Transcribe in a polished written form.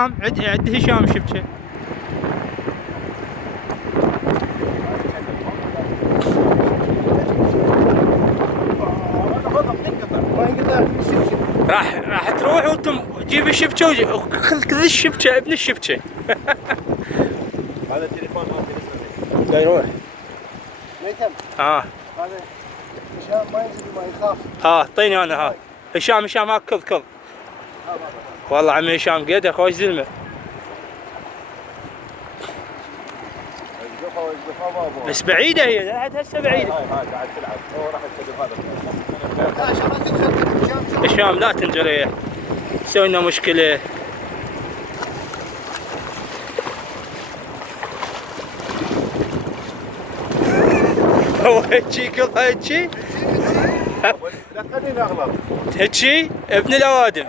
عد هشام شبكه. راح تروح وانتم جيب الشبكه خذ كل الشبكه ابن الشبكه. هذا تليفون لا يروح. ميتم. هذا هشام ما ينزل ما يخاف. اعطيني انا هشام كذ. والله عمي هشام قيده خوش زلمه. بس بعيده هي بعد هسه بعيده. هاي قاعد تلعب هو راح يستلم هذا. هشام لا تنجريه تسوي لنا مشكله. هو هيجي كل هيجي لا خليني اغلط. هيجي ابن الاوادم.